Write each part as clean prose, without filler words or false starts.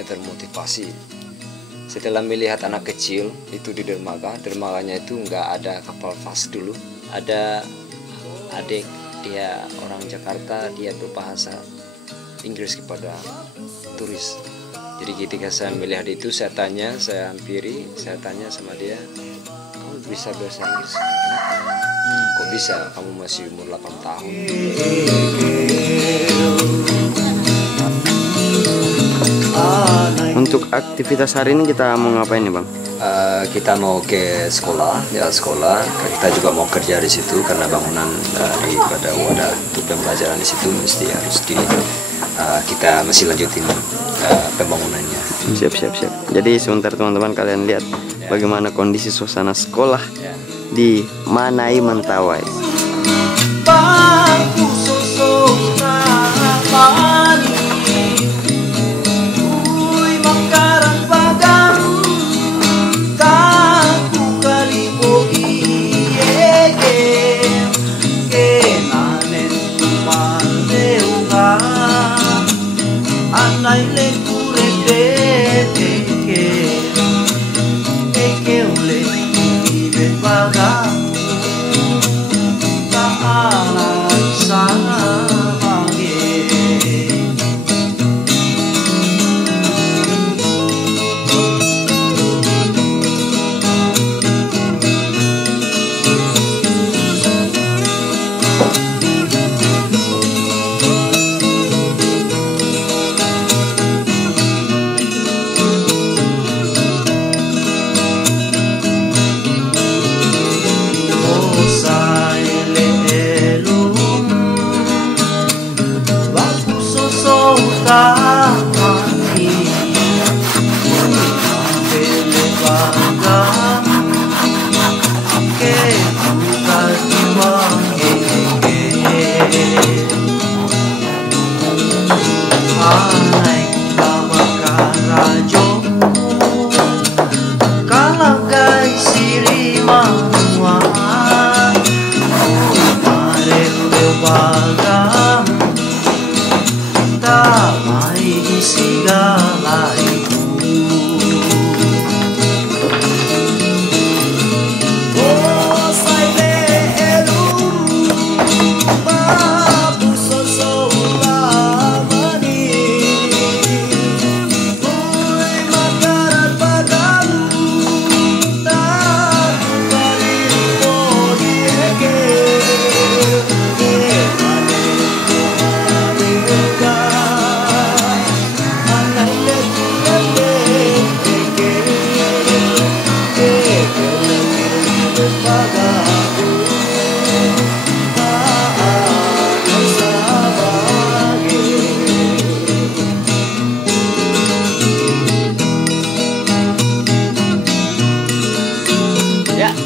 termotivasi. Setelah melihat anak kecil itu di dermaganya itu nggak ada kapal fast dulu. Ada adik dia orang Jakarta, dia berbahasa Inggris kepada turis. Jadi ketika saya melihat itu, saya hampiri, saya tanya sama dia, kamu bisa bahasa Inggris? Kenapa? Kok bisa? Kamu masih umur 8 tahun. Untuk aktivitas hari ini kita mau ngapain nih Bang? Kita mau ke sekolah, kita juga mau kerja di situ karena bangunan daripada wadah untuk pembelajaran di situ mesti harus kita masih lanjutin pembangunannya. Siap. Jadi sebentar teman-teman kalian lihat bagaimana kondisi suasana sekolah di Manai Mentawai.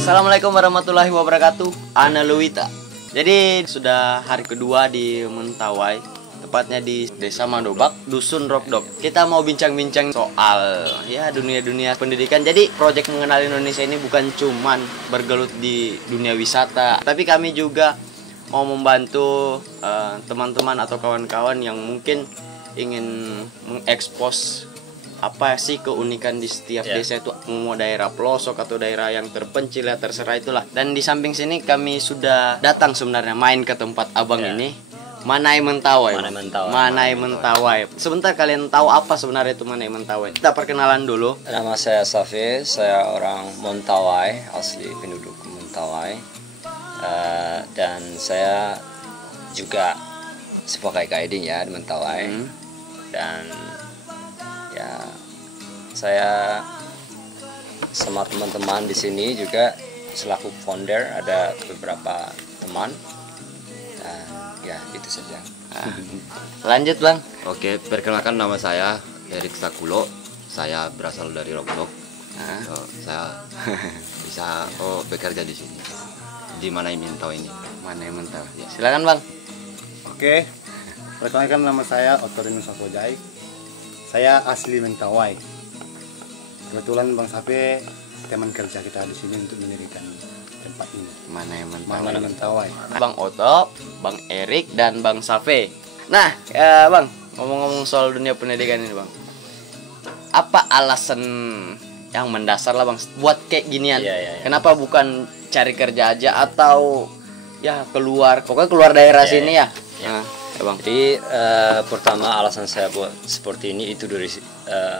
Assalamualaikum warahmatullahi wabarakatuh. Ana Luwita. Jadi sudah hari kedua di Mentawai, tepatnya di Desa Mandobak, Dusun Rokdok. Kita mau bincang-bincang soal dunia pendidikan. Jadi proyek mengenal Indonesia ini bukan cuman bergelut di dunia wisata, tapi kami juga mau membantu teman-teman atau kawan-kawan yang mungkin ingin mengekspos apa sih keunikan di setiap desa itu, mau daerah pelosok atau daerah yang terpencil ya terserah itulah. Dan di samping sini kami sudah datang sebenarnya main ke tempat abang ini, Manai Mentawai. Manai Mentawai. Sebentar kalian tahu apa sebenarnya itu Manai Mentawai? Kita perkenalan dulu. Nama saya Safi, saya orang Mentawai, asli penduduk Mentawai. Dan saya juga sebagai guiding ya di Mentawai. Dan saya sama teman-teman di sini juga selaku founder, ada beberapa teman. Dan itu saja. Lanjut Bang. Oke, perkenalkan nama saya Erik Sakulo. Saya berasal dari Rokdok. Saya bisa bekerja di sini. Di Manai Mentawai ini. Manai Mentawai. Ya, silakan Bang. Oke. Perkenalkan nama saya Otorinus Sapojai. Saya asli Mentawai. Kebetulan Bang Sape teman kerja kita di sini untuk mendirikan tempat ini. Manai Mentawai. Bang Oto, Bang Erik, dan Bang Safe. Nah, Bang, ngomong-ngomong soal dunia pendidikan ini Bang, apa alasan yang mendasar lah bang buat kayak ginian? Kenapa bukan cari kerja aja atau ya pokoknya keluar daerah sini ya? Nah, ya bang. Jadi pertama alasan saya buat seperti ini itu dari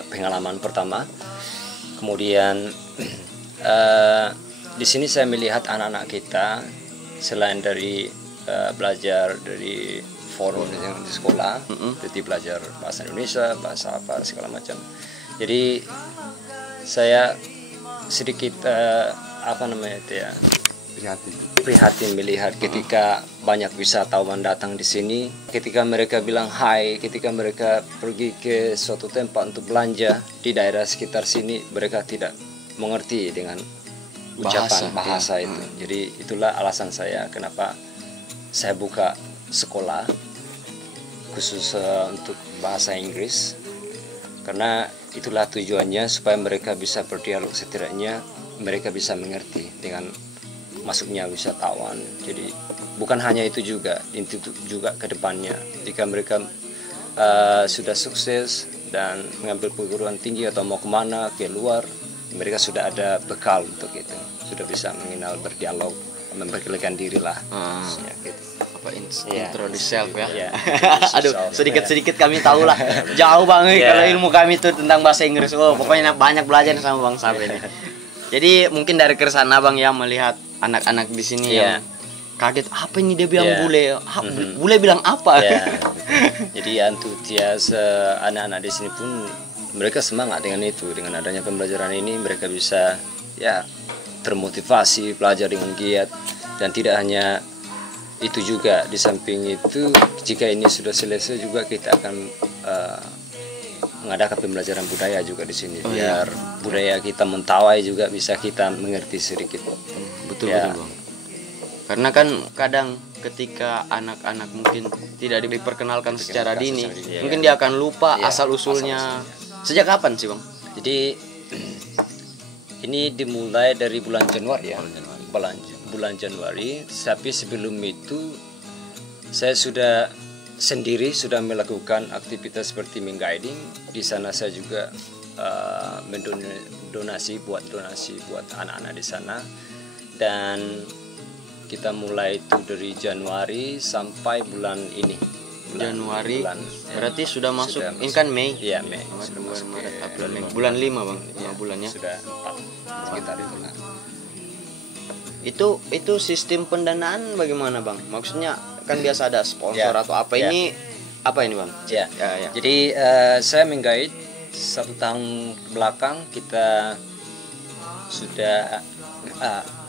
pengalaman pertama. Kemudian di sini saya melihat anak-anak kita selain dari belajar dari forum di sekolah, jadi belajar bahasa Indonesia, bahasa apa segala macam. Jadi saya sedikit prihatin melihat ketika banyak wisatawan datang di sini, ketika mereka bilang hai, ketika mereka pergi ke suatu tempat untuk belanja di daerah sekitar sini, mereka tidak mengerti dengan ucapan bahasa itu. Jadi itulah alasan saya kenapa saya buka sekolah khusus untuk bahasa Inggris, karena itulah tujuannya supaya mereka bisa berdialog, setidaknya mereka bisa mengerti dengan masuknya wisatawan. Jadi bukan hanya itu juga ke depannya jika mereka sudah sukses dan mengambil perguruan tinggi atau mau kemana ke luar, mereka sudah ada bekal untuk itu, sudah bisa mengenal, berdialog, memperkenalkan diri lah. Gitu. Introduce self ya. Aduh, sedikit-sedikit kami tahu lah. Jauh banget kalau ilmu kami itu tentang bahasa Inggris. Pokoknya banyak belajar sama Bang Sabe ini. Jadi mungkin dari keresahan Abang ya melihat anak-anak di sini yang kaget, apa ini dia bilang bule? Bule bilang apa? Jadi antusias anak-anak di sini pun mereka semangat dengan itu, dengan adanya pembelajaran ini mereka bisa termotivasi, belajar dengan giat. Dan tidak hanya itu juga, di samping itu jika ini sudah selesai juga kita akan mengadakan pembelajaran budaya juga di sini, biar budaya kita Mentawai juga bisa kita mengerti sedikit. Betul Bang. Karena kan kadang ketika anak-anak mungkin tidak diperkenalkan secara dini, mungkin dia akan lupa asal usulnya. Sejak kapan sih Bang? Jadi ini dimulai dari bulan Januari ya. Bulan Januari, tapi sebelum itu saya sudah sendiri melakukan aktivitas seperti mengguiding. Di sana saya juga donasi buat anak-anak di sana, dan kita mulai itu dari Januari sampai bulan ini. Berarti sudah masuk ini kan Mei. Iya, Mei. Maret, April, Mei. Bulan 5 Bang. Bulannya sudah 4 sekitar itu lah. Itu sistem pendanaan bagaimana Bang? Maksudnya kan biasa ada sponsor atau apa ini Bang? Ya. Jadi saya menggait 1 tahun belakang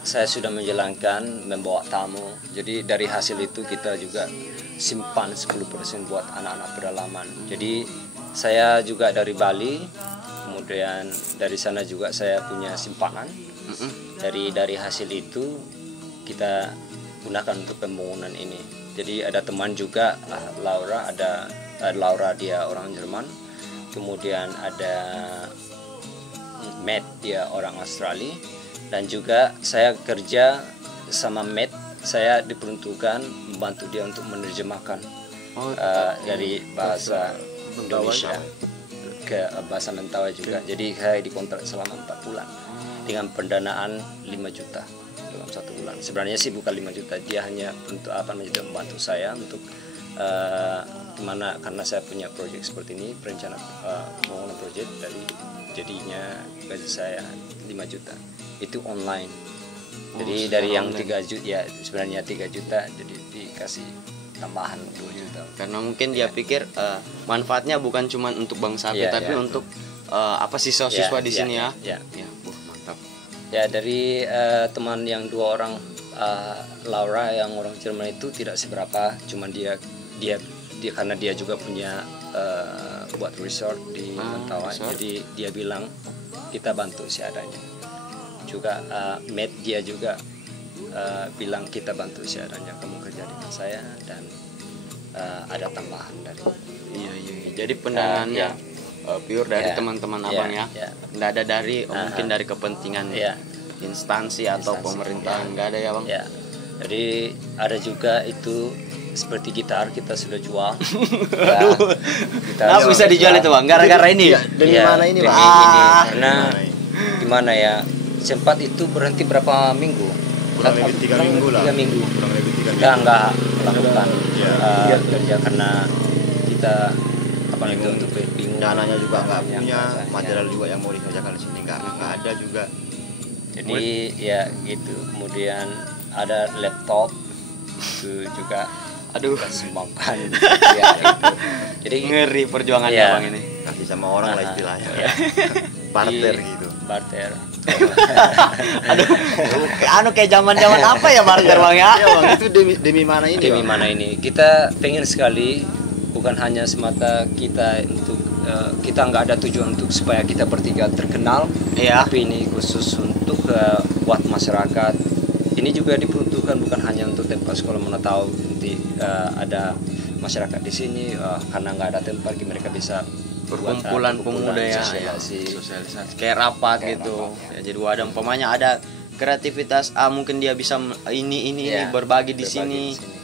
saya sudah menjalankan membawa tamu. Jadi dari hasil itu kita juga simpan 10% buat anak-anak pedalaman. Jadi saya juga dari Bali, kemudian dari sana juga saya punya simpanan. Dari hasil itu kita gunakan untuk pembangunan ini. Jadi ada teman juga Laura dia orang Jerman, kemudian ada Matt dia orang Australia, dan juga saya kerja sama Matt, saya diperuntukkan membantu dia untuk menerjemahkan dari bahasa Indonesia ke bahasa Mentawai juga. Jadi saya dikontrak selama 4 bulan dengan pendanaan 5 juta dalam 1 bulan. Sebenarnya sih bukan 5 juta, dia hanya untuk membantu saya untuk karena saya punya proyek seperti ini, perencana pembangunan proyek, dari jadinya gaji saya 5 juta. Itu online. Jadi dari yang 3 juta ya sebenarnya 3 juta, jadi dikasih tambahan 2 juta. Karena mungkin dia pikir manfaatnya bukan cuma untuk Bang Sabe tapi untuk siswa-siswa di sini ya. Mantap. Ya dari teman yang 2 orang, Laura yang orang Jerman itu tidak seberapa, cuman dia karena dia juga punya buat resort di Mentawai, jadi dia bilang kita bantu seadanya. Juga Matt dia juga bilang kita bantu seadanya, kamu kerja dengan saya, dan ada tambahan dari. Iya. Jadi pendanaannya pure dari teman-teman abang ya. Nggak ada dari mungkin dari kepentingan instansi atau pemerintahan, nggak ada ya Bang. Jadi ada juga itu seperti gitar kita sudah jual. Ya, kita Nah, bisa dijual itu bang, gara-gara ini. Demi ya, mana ini, demi Bang? ini. Ah. Karena gimana ya, sempat itu berhenti berapa minggu? Kurang lebih 3 minggu lah. 3 minggu. Kurang lebih 3 minggu. Kita nggak melakukan Iya. kerja karena kita apa itu untuk bingung. Dananya juga nggak Dananya punya, nggak ada. material juga yang mau dikerjakan di sini nggak ada juga. Jadi ya gitu. Kemudian ada laptop itu juga Aduh, kita sumbangkan. Ya, itu. Jadi ngeri perjuangannya Iya. bang ini. Kasih sama orang lah istilahnya. ya, Barter di- gitu. barter. Aduh, anu kayak zaman-zaman apa ya barter bang ya? Iya bang, itu demi mana ini? Demi Bang? mana ini? Kita pengen sekali, bukan hanya semata kita untuk kita nggak ada tujuan untuk supaya kita bertiga terkenal, Iya. tapi ini khusus untuk buat masyarakat. Ini juga diperuntukkan bukan hanya untuk tempat sekolah mana tahu nanti ada masyarakat di sini karena nggak ada tempat mereka bisa buat, Perkumpulan pemuda ya, sosialisasi. kayak rapat Kayak gitu. rapat, Ya, jadi wadah umpamanya ada kreativitas mungkin dia bisa ini Ya, berbagi di berbagi sini.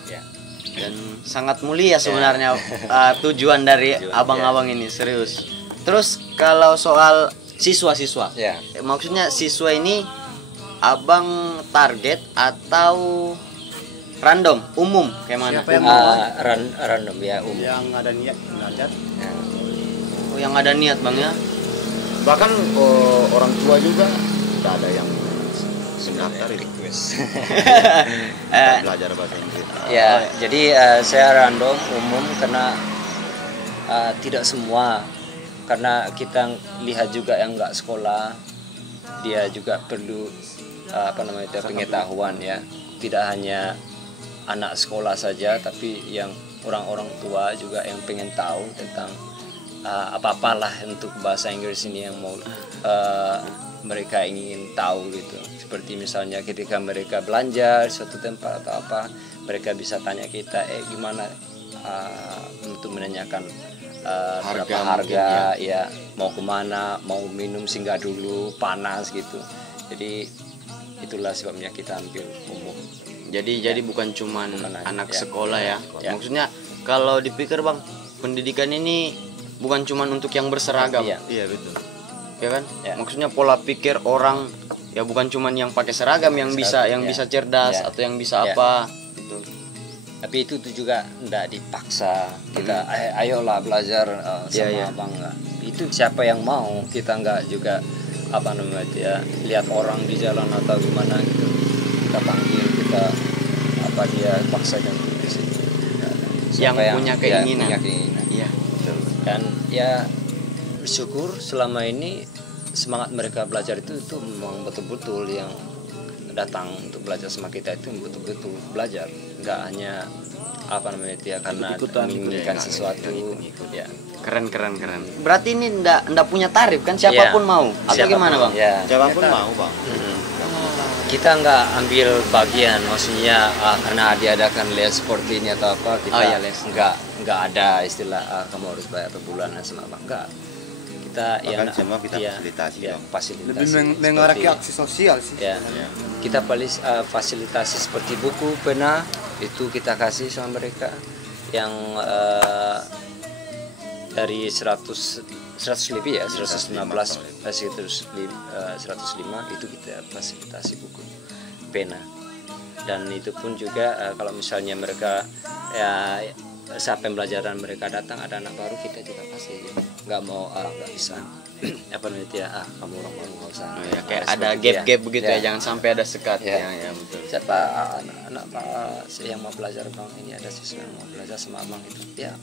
Ya. Dan sangat mulia sebenarnya tujuan dari Tujuan, abang-abang ini serius. Terus kalau soal siswa-siswa, Ya. maksudnya siswa ini abang target atau random, umum kayak mana? Siapa yang mau? Random ya umum. Yang ada niat belajar. Ya. Oh, yang ada niat bang ya? Bahkan orang tua juga udah ada yang mendaftar itu Request. belajar bahasa Inggris. Ya, jadi saya random umum karena tidak semua, karena kita lihat juga yang nggak sekolah dia juga perlu apa namanya itu, pengetahuan ya, tidak hanya anak sekolah saja tapi yang orang-orang tua juga yang pengen tahu tentang apa-apalah untuk bahasa Inggris ini yang mau mereka ingin tahu gitu. Seperti misalnya ketika mereka belanja di suatu tempat atau apa, mereka bisa tanya kita gimana untuk menanyakan berapa harga ya, mau kemana, mau minum singgah dulu, panas gitu. Jadi itulah sebabnya kita ambil umum. Jadi bukan cuman Bukan anak ya. sekolah ya. Ya. Maksudnya kalau dipikir bang, pendidikan ini bukan cuman untuk yang berseragam. Iya. Iya betul. Ya kan? Ya. Maksudnya pola pikir orang ya bukan cuman yang pakai seragam yang bisa Ya. bisa cerdas Ya. atau yang bisa Ya. apa gitu. Tapi itu tuh juga enggak dipaksa kita ayolah belajar sama Iya. abang. Itu siapa yang mau, kita enggak juga apa namanya ya, lihat orang di jalan atau gimana gitu kita panggil, kita apa dia paksa dan di situ. Yang Siapa punya ya, keinginan. punya keinginan. Iya. Dan ya bersyukur selama ini semangat mereka belajar itu memang betul-betul yang datang untuk belajar sama kita itu betul-betul belajar, nggak hanya apa namanya itu ya karena Ikut-ikutan, menginginkan ikut ya, sesuatu ngikut. ya. Keren. Berarti ini ndak punya tarif kan, siapapun Ya, mau. Atau siapapun, gimana bang? ya. Siapapun mau bang. Kita nggak ambil bagian, maksudnya karena diadakan les seperti ini atau apa kita Oh, iya, les. nggak ada istilah kamu harus bayar per bulan sama apa, enggak. Kita Bahkan semua kita ya, fasilitasi, ya, dong. fasilitasi Lebih seperti- mengarahkan aksi sosial sih. ya. Kita fasilitasi seperti buku, pena itu kita kasih sama mereka yang dari 100 lebih ya, 115 105 itu kita fasilitasi buku, pena. Dan itu pun juga kalau misalnya mereka ya saat pembelajaran mereka datang ada anak baru, kita juga kasih, nggak mau nggak bisa apa namanya ya, kamu orang baru nggak usah. Oh, ya, kayak Seperti ada itu gap-gap ya. begitu Ya. ya, jangan sampai ada sekat. Ya. Ya betul. Siapa anak yang mau belajar bang, ini ada siswa yang mau belajar sama abang itu ya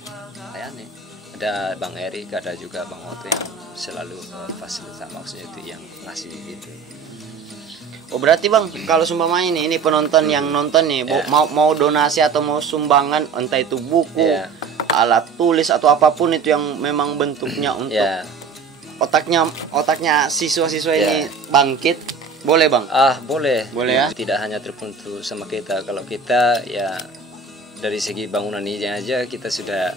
layani. Ada bang Erik, ada juga bang Oto yang selalu fasilitas, maksudnya itu yang ngasih gitu. Oh berarti bang, kalau sumpamanya ini penonton yang nonton nih, Ya. mau donasi atau mau sumbangan, entah itu buku, Ya. alat tulis atau apapun itu yang memang bentuknya untuk Ya, otaknya siswa-siswa Ya. ini bangkit, boleh bang? boleh. Boleh ya? Tidak hanya tertentu sama kita. Kalau kita ya dari segi bangunan ini aja kita sudah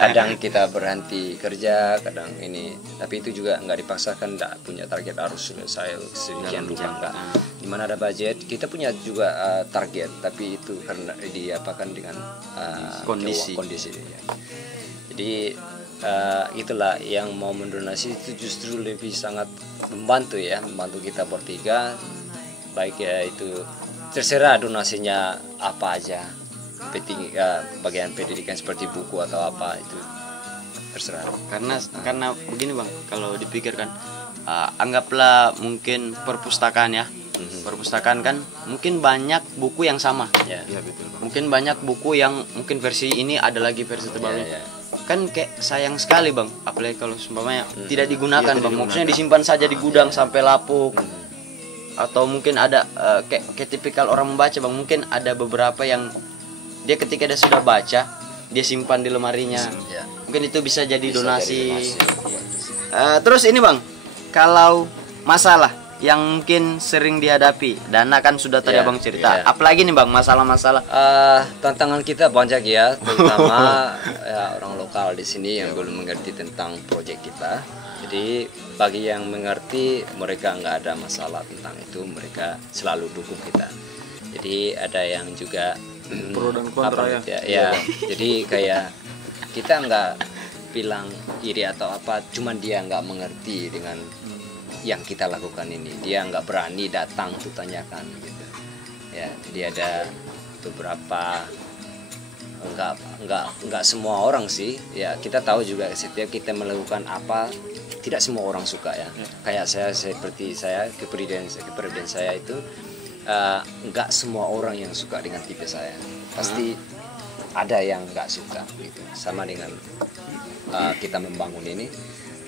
kadang kita berhenti kerja, kadang ini, tapi itu juga nggak dipaksakan, nggak punya target harus selesai sekian rupiah, nggak. Dimana ada budget, kita punya juga target, tapi itu karena diapakan dengan kondisi ya. Jadi itulah yang mau mendonasi itu justru lebih sangat membantu ya, membantu kita bertiga, baik ya itu terserah donasinya apa aja, bagian pendidikan seperti buku atau apa itu terserah. Karena begini bang, kalau dipikirkan anggaplah mungkin perpustakaan ya. Perpustakaan kan mungkin banyak buku yang sama Ya. Iya betul Bang. mungkin banyak buku yang mungkin versi ini ada lagi versi terbaru. Ya. Kan kayak sayang sekali bang, apalagi kalau seumpamanya tidak digunakan bang, maksudnya disimpan saja di gudang sampai lapuk. Atau mungkin ada kayak tipikal orang membaca bang, mungkin ada beberapa yang dia ketika dia sudah baca dia simpan di lemarinya. Ya. Mungkin itu bisa jadi donasi. Jadi Terus ini bang, kalau masalah yang mungkin sering dihadapi, dana kan sudah tadi Ya, abang cerita. ya. Apalagi nih bang, masalah-masalah. Tantangan kita banyak ya, terutama ya, orang lokal di sini yang belum mengerti tentang proyek kita. Jadi bagi yang mengerti, mereka nggak ada masalah tentang itu, mereka selalu dukung kita. Jadi ada yang juga Pro dan kontra ya. Jadi kayak kita nggak bilang iri atau apa, cuman dia nggak mengerti dengan yang kita lakukan ini, dia nggak berani datang tuh tanyakan gitu ya. Jadi ada beberapa, nggak semua orang sih ya, kita tahu juga setiap kita melakukan apa tidak semua orang suka ya. Kayak saya seperti saya kepribadian saya itu nggak semua orang yang suka dengan tipe saya, pasti ada yang nggak suka gitu. Sama dengan kita membangun ini,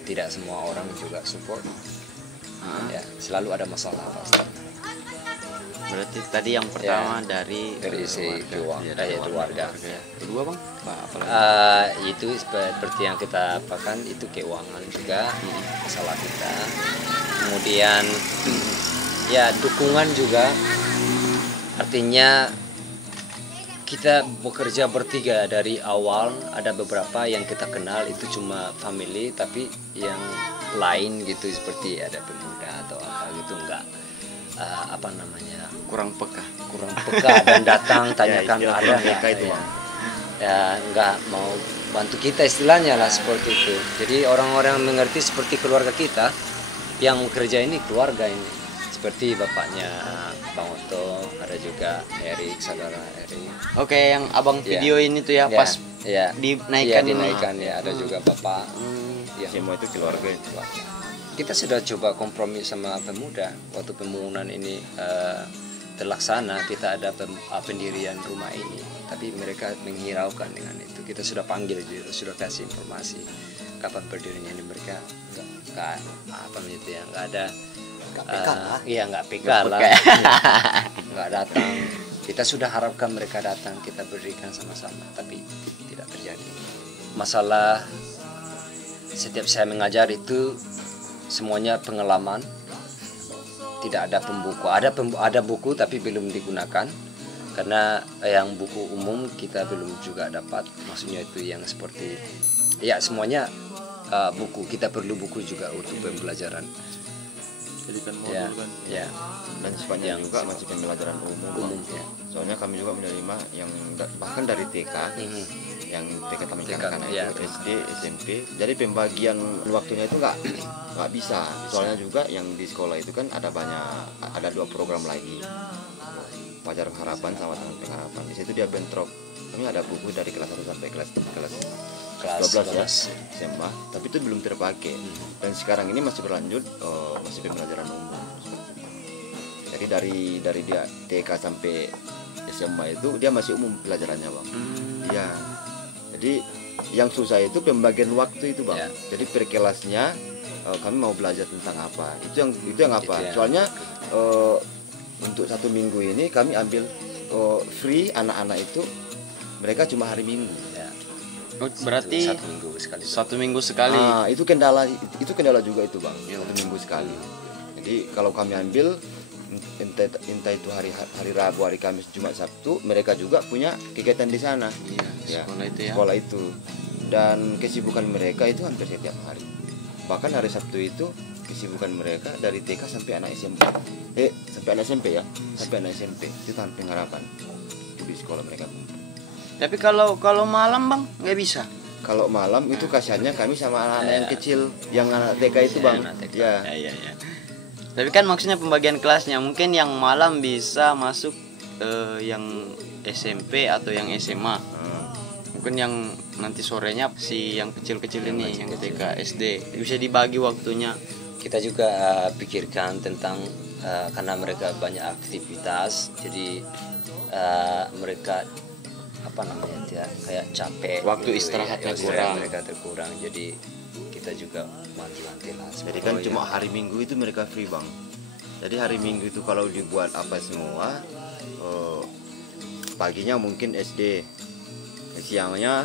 tidak semua orang juga support. Ya, selalu ada masalah pasti. Berarti tadi yang pertama dari si keluarga. Kedua bang, Itu seperti yang kita apakan, itu keuangan juga masalah kita. Kemudian ya dukungan juga, artinya kita bekerja bertiga dari awal. Ada beberapa yang kita kenal itu cuma family, tapi yang lain gitu seperti ada pemuda atau apa gitu enggak kurang peka. Dan datang tanyakan Ya, ada peka nggak itu, ya. Bang. Ya enggak mau bantu kita istilahnya lah seperti itu. Jadi orang-orang mengerti seperti keluarga kita yang kerja ini, keluarga ini seperti bapaknya Bang Oto, ada juga Erik, saudara Erik. Oke, yang abang video ini tuh ya, pas dinaikkan ya, ada juga bapak. Ya, Semua itu keluarga. kita sudah coba kompromi sama pemuda waktu pembangunan ini terlaksana. Kita ada pendirian rumah ini, tapi mereka menghiraukan dengan itu. Kita sudah panggil juga, sudah kasih informasi kapan berdirinya ini. Mereka nggak ada nggak PK lah, nggak datang. Kita sudah harapkan mereka datang, kita berikan sama-sama, tapi tidak terjadi. Masalah setiap saya mengajar itu semuanya pengalaman, tidak ada pembuku. Ada buku tapi belum digunakan, karena yang buku umum kita belum juga dapat. Maksudnya itu yang seperti ya semuanya buku, kita perlu buku juga untuk pembelajaran. Jadikan modul Ya, kan. ya. Dan sepanjang juga masih pembelajaran umum. Ya. Soalnya kami juga menerima yang bahkan dari TK, yang TK kami kanak-kanak ya. itu SD, SMP. Jadi pembagian waktunya itu nggak bisa. Soalnya juga yang di sekolah itu kan ada 2 program lagi. Wajar Harapan sama Taman Pengharapan. Di situ dia bentrok. Kami ada buku dari kelas 1 sampai kelas 12 ya, SMA, tapi itu belum terpakai. Dan sekarang ini masih berlanjut, masih pembelajaran umum. Jadi dari dia TK sampai SMA itu dia masih umum pelajarannya, Bang. Ya. Jadi yang susah itu pembagian waktu itu, Bang. Ya. Jadi per kelasnya kami mau belajar tentang apa. Itu yang apa? Itu ya. Soalnya untuk 1 minggu ini kami ambil free anak-anak itu, mereka cuma hari Minggu. Ya. Berarti 1 minggu sekali. 1 minggu sekali. Nah, itu kendala juga itu, Bang. 1 minggu sekali. Jadi kalau kami ambil entah itu hari Rabu, hari Kamis, Jumat, Sabtu, mereka juga punya kegiatan di sana. Iya, sekolah itu ya. Sekolah itu. Dan kesibukan mereka itu hampir setiap hari. Bahkan hari Sabtu itu kesibukan mereka dari TK sampai anak SMP. Sampai anak SMP ya. Sampai anak SMP. Itu Taman Pengharapan. Itu di sekolah mereka. Tapi kalau malam Bang nggak bisa. Kalau malam itu kasihannya kami sama anak-anak yang kecil, yang anak TK itu Bang. Anak TK. Ya. Ya. Tapi kan maksudnya pembagian kelasnya mungkin yang malam bisa masuk yang SMP atau yang SMA. Mungkin yang nanti sorenya si yang kecil-kecil ini, yang TK, SD bisa dibagi waktunya. Kita juga pikirkan tentang karena mereka banyak aktivitas, jadi mereka apa namanya ya, kayak capek. Waktu gitu istirahatnya istirahat kurang. mereka terkurang. Jadi kita juga wanti-wanti lah. Jadi kan cuma hari Minggu itu mereka free Bang. Jadi hari Minggu itu kalau dibuat apa semua, paginya mungkin SD, siangnya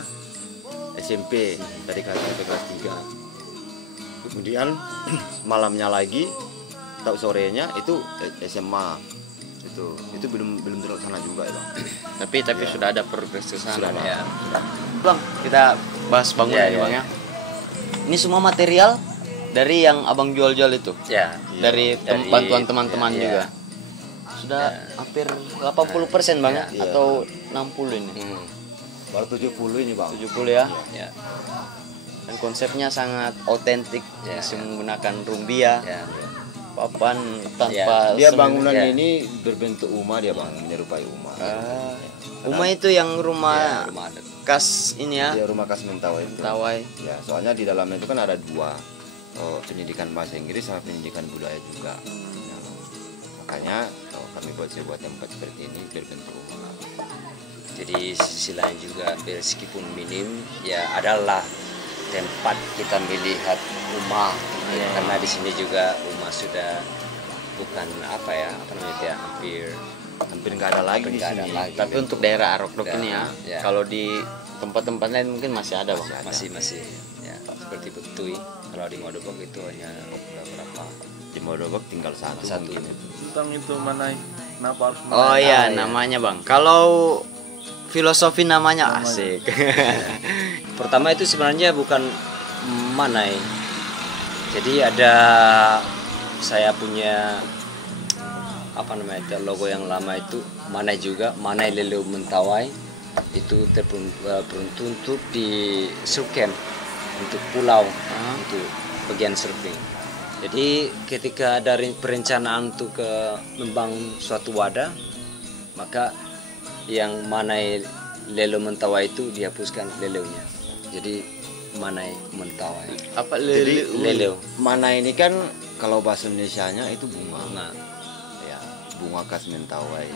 SMP dari kelas 1 ke kelas 3. Kemudian malamnya lagi atau sorenya itu SMA. Itu belum terlaksana juga ya Bang. Tapi sudah ada progres ke sana. Sudah, Bang. ya. Bang, kita bahas bangunan Ya, ya, ya, Bang ya. Ini semua material dari yang Abang jual-jual itu. Ya, Dari Dari- bantuan teman-teman ya, juga. ya. Sudah hampir 80% Bang ya, Iya. atau 60 ini. Baru 70 ini Bang. 70 ya. ya, Dan konsepnya sangat otentik, Ya, masih ya. menggunakan rumbia, ya. papan tanpa Dia semen. bangunan ya. ini berbentuk rumah dia Bang, menyerupai rumah. Rumah itu yang rumah Rumah adat. khas ini ya, Dia rumah khas Mentawai itu. Mentawai. Ya, soalnya di dalamnya itu kan ada dua, pendidikan bahasa Inggris sama pendidikan budaya juga. Ya, makanya kami buat sebuah tempat seperti ini berbentuk rumah. Jadi sisi lain juga meskipun minim ya adalah tempat kita melihat rumah ya, karena di sini juga rumah sudah bukan apa namanya ya, Hampir nggak ada lagi di nggak ada sini. lagi. Tapi untuk daerah Arokdok ini ya, Ya. kalau di tempat-tempat lain mungkin masih ada Bang. masih ya seperti Betui. Kalau di Modobok itu hanya beberapa. Di Modobok tinggal satu mungkin. Tentang itu Manai, kenapa harus Manai? Oh iya, iya. namanya Bang. Kalau filosofi namanya asik. Pertama itu sebenarnya bukan Manai. Jadi ada saya punya apa namanya itu, logo yang lama itu Manai juga, Manai Leleu Mentawai. Itu terbentuk untuk di surfcamp, untuk pulau, untuk bagian surfing. Jadi ketika ada perencanaan untuk membangun suatu wadah, maka yang Manai Leleu Mentawai itu dihapuskan leleunya. Jadi Manai Mentawai. Apa Jadi Leleu. mana ini kan kalau bahasa Indonesianya itu bunga. Nah, Ya, bunga khas Mentawai.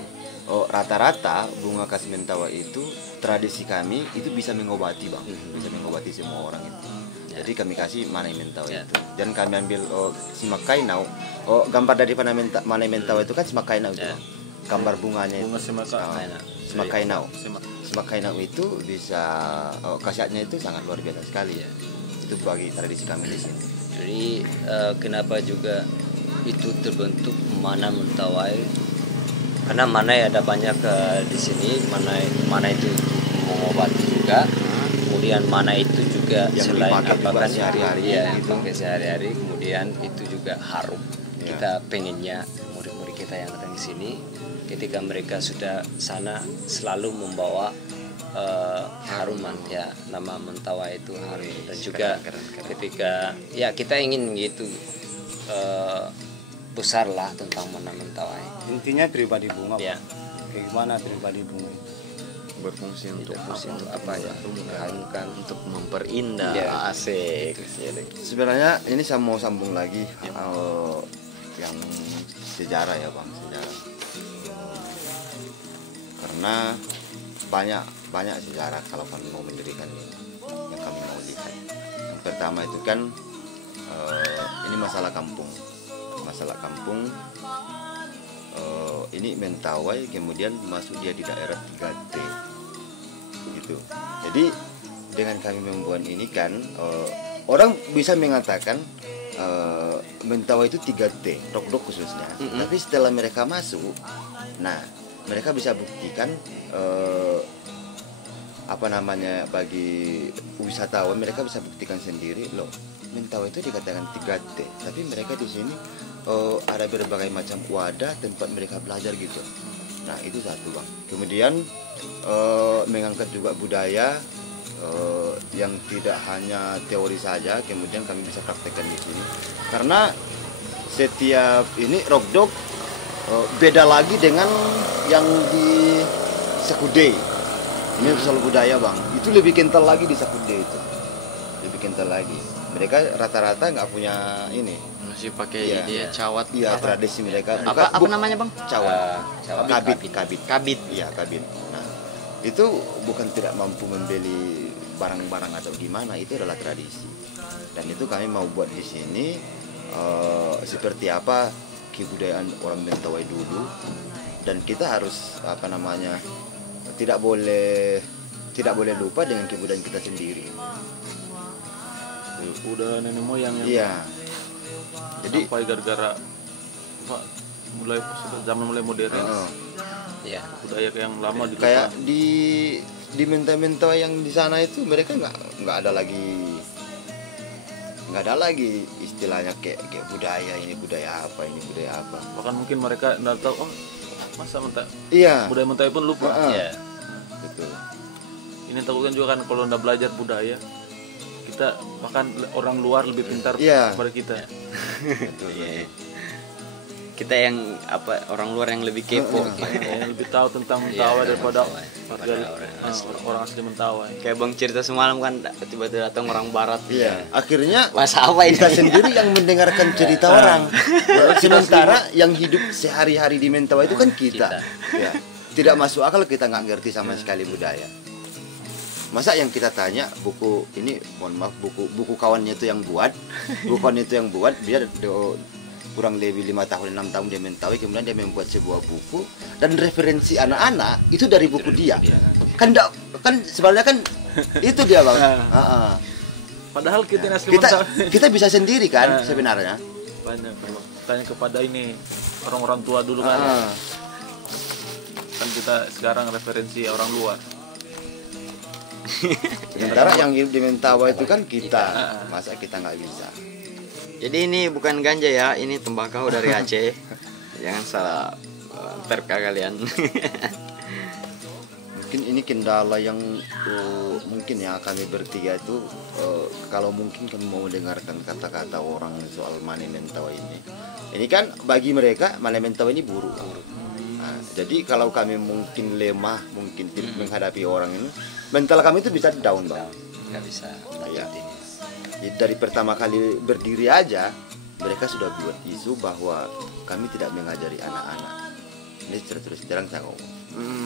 Rata-rata bunga khas Mentawai itu tradisi kami itu bisa mengobati Bang, bisa mengobati semua orang itu. Jadi kami kasih Manai Mentawai Ya. itu. Dan kami ambil simak kainau. Gambar dari Manai Mentawai itu kan simak kainau itu. Ya. Bang. Gambar bunganya itu. Bunga semaka. Simak kainau. Semak. Simak kainau itu bisa khasiatnya itu sangat luar biasa sekali ya. Itu bagi tradisi kami di sini. jadi kenapa juga itu terbentuk Manai Mentawai? Karena Manai ada banyak di sini. Manai itu mengobati juga. Kemudian Manai itu juga Yang selain dipakai juga kan sehari-hari ya, gitu. dipakai sehari-hari. Kemudian itu juga harum. Ya. Kita pengennya murid-murid kita yang datang ke sini, ketika mereka sudah sana selalu membawa haruman ya, nama Mentawai itu harum. Dan juga keren. ketika ya kita ingin gitu besar lah tentang Manai Mentawai. Intinya pribadi bunga, Pak. Ya. Kayak gimana pribadi bunga itu? berfungsi untuk Untuk apa ya? Mengharumkan. untuk memperindah. Ya. Asik. Sebenarnya ini saya mau sambung lagi yang sejarah ya Bang, sejarah. Karena banyak sejarah kalau kami mau mendirikan ini, yang kami mau lihat. Yang pertama itu kan ini masalah kampung. Ini Mentawai, kemudian masuk dia di daerah 3T gitu. Jadi dengan kami membuat ini kan orang bisa mengatakan Mentawai itu 3T, Rokdok khususnya. Tapi setelah mereka masuk, nah mereka bisa buktikan bagi wisatawan, mereka bisa buktikan sendiri loh. Mentawai itu dikatakan 3T, tapi mereka di sini ada berbagai macam wadah tempat mereka belajar gitu. Nah itu satu bang. Kemudian mengangkat juga budaya yang tidak hanya teori saja, kemudian kami bisa praktekkan di sini. Karena setiap ini Rokdok beda lagi dengan yang di Sakude. Ini soal budaya bang, itu lebih kental lagi di Sakude itu, lebih kental lagi. Mereka rata-rata nggak punya ini, masih pakai cawat. Iya tradisi mereka. Apa namanya bang? Cawat. Kabit. Kabit. Iya kabit. Nah itu bukan tidak mampu membeli barang-barang atau gimana, itu adalah tradisi. Dan itu kami mau buat di sini seperti apa kebudayaan orang Mentawai dulu, dan kita harus tidak boleh lupa dengan kebudayaan kita sendiri. Udah nenek moyang yang Iya. Jadi sampai gara-gara mulai zaman mulai modern, Ya. budaya yang lama dilupakan. kayak di Mentawai yang di sana itu mereka nggak ada lagi istilahnya kayak budaya ini budaya apa. Bahkan mungkin mereka nggak tahu, masa Iya. budaya Mentawai pun lupa. Ya. Betul. Ini takutkan juga kan kalau nggak belajar budaya, kita bahkan orang luar lebih pintar Iya. daripada kita. Betul. Iya. Kita yang orang luar yang lebih kepo. Yang lebih tahu tentang Mentawai daripada orang asli Mentawai. Kayak bang cerita semalam kan, tiba-tiba datang orang barat. Iya. Akhirnya Masa apa ini? kita sendiri yang mendengarkan cerita orang. Sementara yang hidup sehari-hari di Mentawai itu kan kita. Ya. Tidak masuk akal, kita nggak ngerti sama sekali budaya. Masa yang kita tanya buku ini, mohon maaf, buku kawannya itu yang buat, dia kurang lebih 5 tahun 6 tahun dia Mentawai, kemudian dia membuat sebuah buku dan referensi anak-anak itu dari buku dia. Kan sebenarnya kan itu dia bang. Padahal kita yang asli Mentawai Kita bisa sendiri kan sebenarnya. banyak tanya kepada ini orang-orang tua dulu kan. Kan kita sekarang referensi orang luar. Sementara yang hidup di Mentawai itu kan kita. Masa kita nggak bisa? Jadi ini bukan ganja ya, ini tembakau dari Aceh. Jangan salah terka kalian. Mungkin ini kendala yang mungkin ya kami bertiga itu kalau mungkin kami mau mendengarkan kata-kata orang soal Mane Mentawai ini. Ini kan bagi mereka Mane Mentawai ini buruk. Nah, jadi kalau kami mungkin lemah, mungkin tidak menghadapi orang ini, mental kami itu bisa down bang. Nggak bisa. Ya. Dari pertama kali berdiri aja mereka sudah buat isu bahwa kami tidak mengajari anak-anak. Ini terus terang saya ngomong.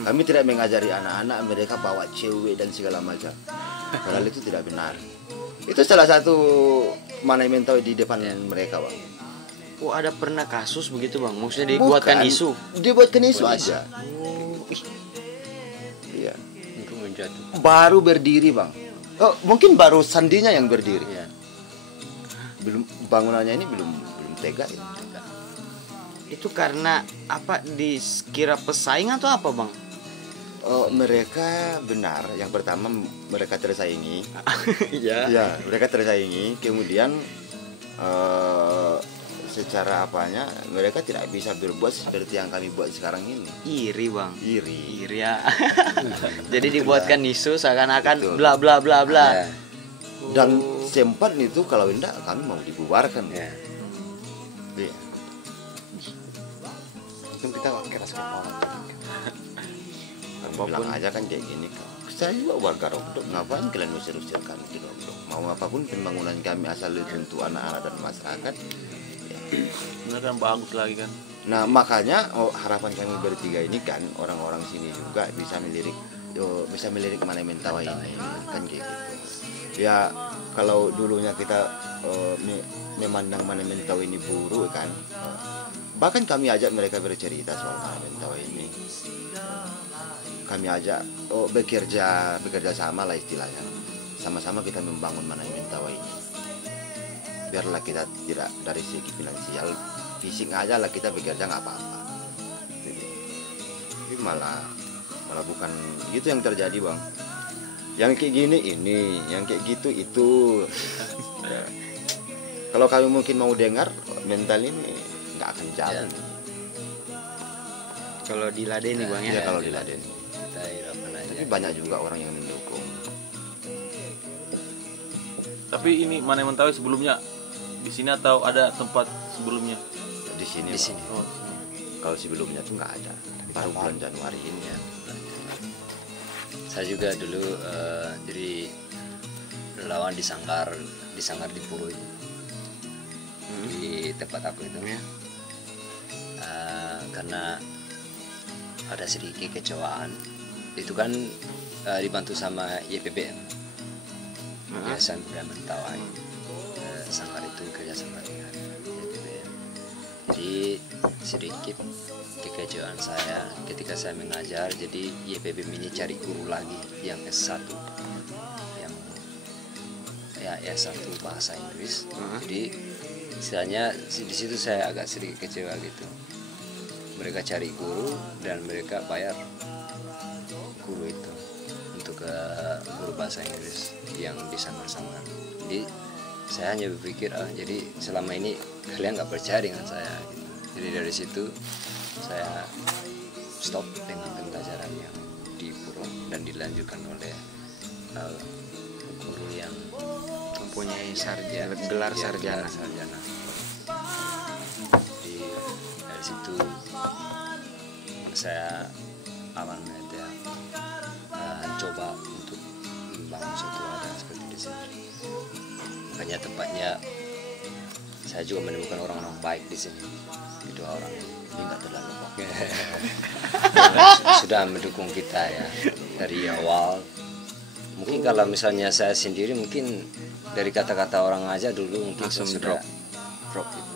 Kami tidak mengajari anak-anak, mereka bawa cewek dan segala macam. Padahal itu tidak benar. Itu salah satu Mane Mentawai di depan mereka bang. Oh ada pernah kasus begitu bang? Maksudnya dibuatkan Bukan, isu? Dibuatkan isu aja. Iya. Untuk menjatuh. Baru berdiri bang. Mungkin baru sandinya yang berdiri. Ya. Belum bangunannya ini belum tegak. Ya. Itu karena apa, dikira pesaing atau apa bang? Mereka benar. Yang pertama mereka tersaingi. Iya. Ya, mereka tersaingi. Kemudian secara apanya mereka tidak bisa berbuat seperti yang kami buat sekarang ini. Iri bang. Iri. Iri ya. Jadi dibuatkan isu seakan-akan Betul. bla bla bla bla. Ya. Dan sempat itu kalau tidak kami mau dibubarkan. Ya. Iya. Mungkin kita keras kepala. Bilang aja kan kayak gini. Saya juga warga Rokdok, ngapain kalian usir-usir kami di Rokdok? Mau apapun pembangunan kami asal untuk anak-anak dan masyarakat. Benar kan bagus lagi kan. Nah makanya harapan kami bertiga ini kan orang-orang sini juga bisa melirik Mane Mentawai ini kan kayak gitu. Ya kalau dulunya kita memandang Mane Mentawai ini buruk kan, bahkan kami ajak mereka bercerita soal Mane Mentawai ini. Kami ajak bekerja sama lah istilahnya, sama-sama kita membangun Mane Mentawai ini. biarlah kita tidak dari segi finansial, fisik aja lah kita bekerja nggak apa-apa. Tapi malah bukan gitu yang terjadi bang. Yang kayak gini ini, yang kayak gitu itu. Ya. Kalau kami mungkin mau dengar, mental ini nggak akan jalan. Kalau diladeni bang ya. Ya kalau diladeni. Kita hirapan aja. Tapi banyak juga orang yang mendukung. Tapi ini Mane Mentawai sebelumnya di sini atau ada tempat sebelumnya? Di sini. Di Bang. sini. Oh, Kalau sebelumnya tuh nggak ada. Baru bulan Januari ini ya. Saya juga dulu jadi relawan di Sanggar di Puro itu, di tempat aku itu ya. Karena ada sedikit kecewaan itu kan dibantu sama YPBM, Yayasan Budaya Mentawai. Sanggar itu kerjasama dengan YPBM. Jadi sedikit kekecewaan saya ketika saya mengajar, jadi YPBM ini cari guru lagi yang S1 yang ya S1 bahasa Inggris. Jadi istilahnya di situ saya agak sedikit kecewa gitu. Mereka cari guru dan mereka bayar guru itu untuk guru bahasa Inggris yang di Sanggar. Jadi saya hanya berpikir jadi selama ini kalian nggak percaya dengan saya gitu. Jadi dari situ saya stop dengan pembelajaran yang di Puro dan dilanjutkan oleh guru yang Mempunyai sarjana, gelar sarjana. Jadi dari situ saya coba untuk membangun suatu wadah seperti di sini. Makanya tempatnya saya juga menemukan orang-orang baik di sini. Kedua orang ini nggak terlalu baik. Sudah mendukung kita ya dari awal. Mungkin kalau misalnya saya sendiri mungkin dari kata-kata orang aja dulu mungkin Langsung sudah drop gitu.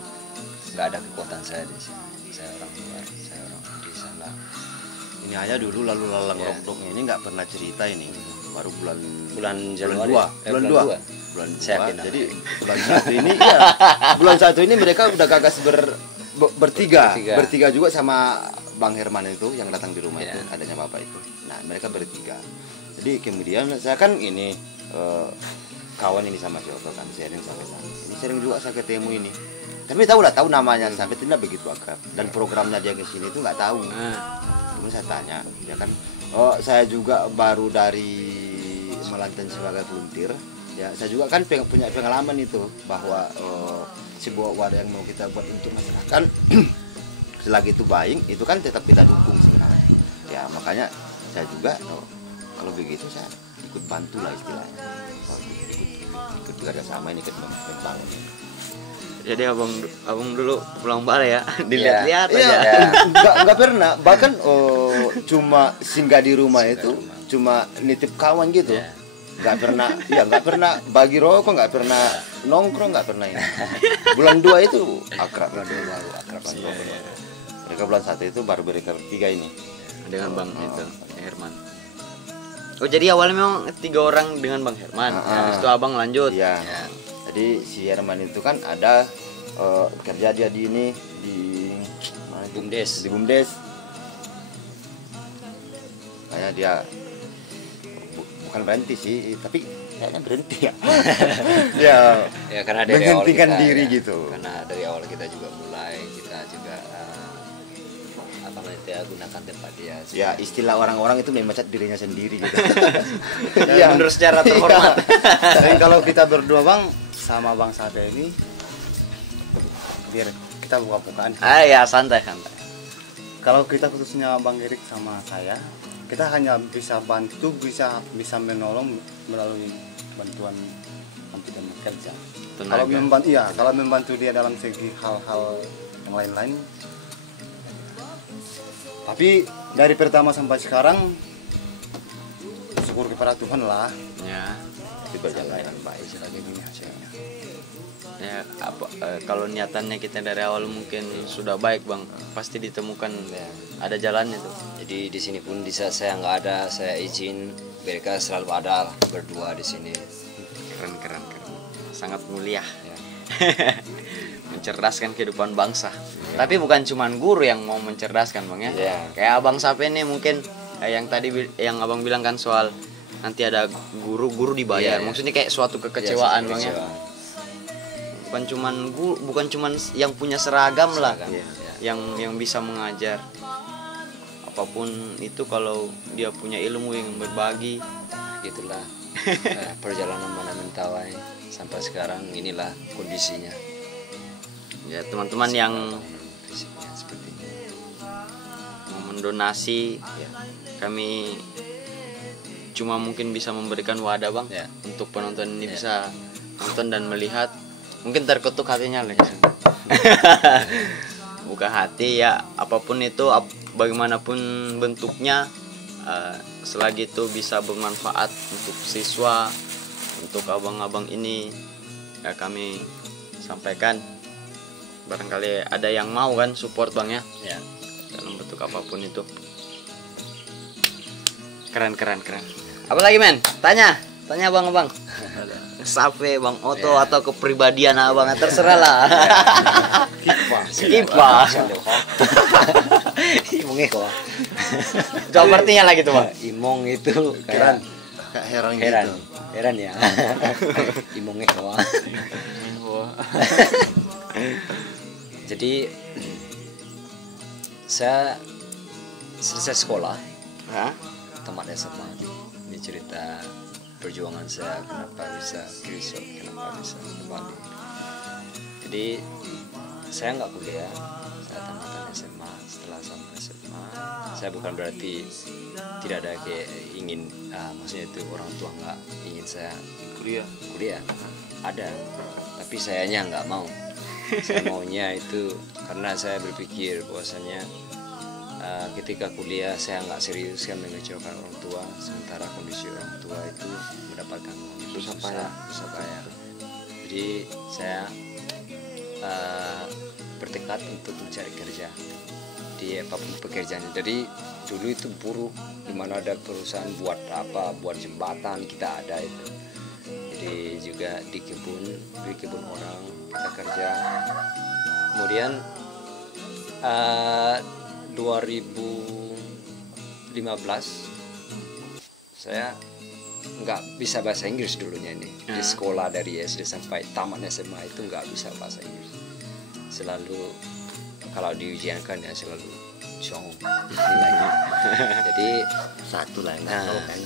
Nggak ada kekuatan saya di sini. Saya orang luar, saya orang di sana. Ini aja dulu lalu lalang Ya. Rock ini nggak pernah cerita ini. Baru Bulan Januari, bulan dua. 2. Saya yakin Jadi bulan 1 ini mereka udah gagas bertiga juga sama Bang Herman itu yang datang di rumah Ya. itu, adanya bapak itu. Nah mereka bertiga. Jadi kemudian saya kan ini kawan ini sama si Otto kan sharing sampai sana. Ini sering juga saya ketemu ini. Tapi tahu namanya sampai tidak begitu akrab. Dan programnya dia ke sini itu nggak tahu. Kemudian saya tanya, ya kan, saya juga baru dari Melanten sebagai volunteer. Ya, saya juga kan punya pengalaman itu bahwa sebuah wadah yang mau kita buat untuk masyarakat selagi itu baik, itu kan tetap kita dukung sebenarnya. Ya, makanya saya juga kalau begitu saya ikut bantu lah istilahnya. Ikut kerjasama ini ikut membangun. Jadi abang dulu pulang balik ya, dilihat-lihat Iya, aja. nggak pernah. Bahkan cuma singgah di rumah itu, cuma nitip kawan gitu. Ya. Nggak pernah bagi rokok, nggak pernah nongkrong, nggak pernah ini. Bulan 2 itu akrab. Bulan 2 baru akrab. Mereka bulan 1 itu baru bertiga ini. Dengan Bang itu, Herman. Oh jadi awalnya memang 3 orang dengan Bang Herman. Habis itu abang lanjut. Iya. Ya. Jadi si Herman itu kan ada kerja dia di ini di mana itu? BUMDes. Di BUMDes. Kayak dia bukan berhenti sih, tapi kayaknya berhenti ya. Ya karena dari awal menghentikan kita, diri ya, gitu. Karena dari awal kita juga mulai, kita juga gunakan tempat dia. Ya istilah orang-orang itu memecat dirinya sendiri gitu. Dan menurut secara terhormat. Dan kalau kita berdua bang sama Bang Sade ini biar kita buka-bukaan. Ya santai. Kalau kita khususnya Bang Erik sama saya, kita hanya bisa bantu, bisa menolong melalui bantuan untuk dan kerja. Kalau membantu dia dalam segi hal-hal yang lain-lain. Tapi dari pertama sampai sekarang syukur kepada Tuhan lah. Ya. Itu berjalan dengan baik. Selagi ini hasilnya. Ya kalau niatannya kita dari awal mungkin sudah baik Bang, pasti ditemukan ada jalannya tuh. Jadi di sini pun bisa saya nggak ada, saya izin mereka selalu ada lah berdua di sini. Keren. Sangat mulia. Ya. mencerdaskan kehidupan bangsa. Tapi bukan cuman guru yang mau mencerdaskan Bang ya. Iya. Kayak Abang Sape nih mungkin yang tadi yang Abang bilang kan soal nanti ada guru dibayar. Iya, iya. Maksudnya kayak suatu kekecewaan Bang ya. Kekecewaan. Bukan cuman yang punya seragam lah Iya. yang bisa mengajar. Apapun itu kalau dia punya ilmu yang berbagi. Gitulah perjalanan mana Mentawai sampai sekarang, inilah kondisinya. Ya teman-teman yang Fisiknya seperti ini. mau mendonasi, Ya. kami cuma mungkin bisa memberikan wadah Bang Ya. untuk penonton ini Ya. bisa nonton dan melihat. Mungkin terketuk hatinya Lex. Buka hati ya, apapun itu, bagaimanapun bentuknya, selagi itu bisa bermanfaat untuk siswa, untuk abang-abang ini, ya kami sampaikan. Barangkali ada yang mau kan support Bang ya, Ya. dalam bentuk apapun itu. Keren. Apa lagi men? Tanya abang-abang. Sape Bang Oto Ya. atau kepribadian abang, terserah lah. Kipas. Imong kok. Coba artinya lagi tuh Bang. Imong itu kayak Kayak heran heran. gitu. Heran ya. Imong kok. Jadi saya selesai sekolah Hah? teman SMA. Ini cerita perjuangan saya kenapa bisa Krisot, kenapa bisa ke Bali. Jadi saya nggak kuliah, saya tamatan SMA. Setelah sampai SMA, saya bukan berarti tidak ada kayak ingin, maksudnya itu orang tua nggak ingin saya kuliah, ada, tapi sayanya nggak mau. Saya maunya itu karena saya berpikir bahwasanya ketika kuliah saya nggak serius kan, mengecewakan orang tua, sementara kondisi orang tua itu mendapatkan susah payah. Jadi saya bertekad untuk mencari kerja di apapun pekerjaannya. Jadi dulu itu buruh, dimana ada perusahaan buat jembatan kita ada itu. Jadi juga di kebun orang kita kerja. Kemudian 2015 saya nggak bisa bahasa Inggris dulunya ini. Di sekolah dari SD sampai tamat SMA itu nggak bisa bahasa Inggris. Selalu kalau diujiankan ya selalu cong nilainya. Jadi Satu lah yang Nah. tahu kan.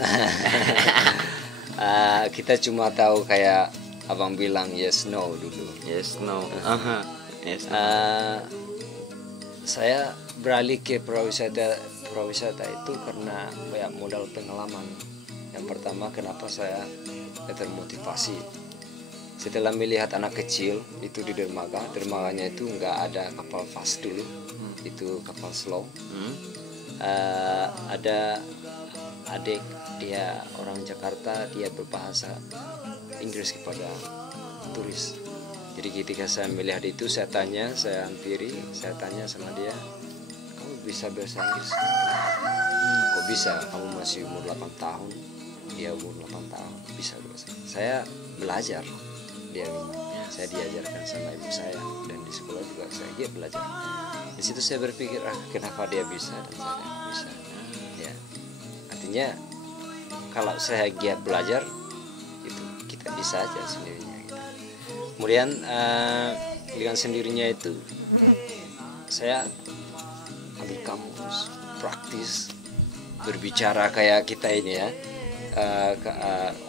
Kita cuma tahu kayak abang bilang yes no dulu. Yes, no. Yes, no. Saya beralih ke perawisata itu karena banyak modal pengalaman. Yang pertama, kenapa saya termotivasi setelah melihat anak kecil itu di dermaganya itu nggak ada kapal fast dulu, itu kapal slow. Ada adik dia orang Jakarta, dia berbahasa Inggris kepada turis. Jadi ketika saya melihat itu, saya tanya sama dia, kamu bisa bahasa Inggris? Kok bisa? Kamu masih umur 8 tahun, dia umur 8 tahun, bisa bahasa. Saya belajar, dia bilang. Saya diajarkan sama ibu saya, dan di sekolah juga dia belajar. Di situ saya berpikir, kenapa dia bisa dan saya tidak bisa? Ya, artinya kalau saya giat belajar, itu kita bisa aja sendirinya. Gitu. Kemudian dengan sendirinya itu saya ambil kamus, praktis, berbicara kayak kita ini ya.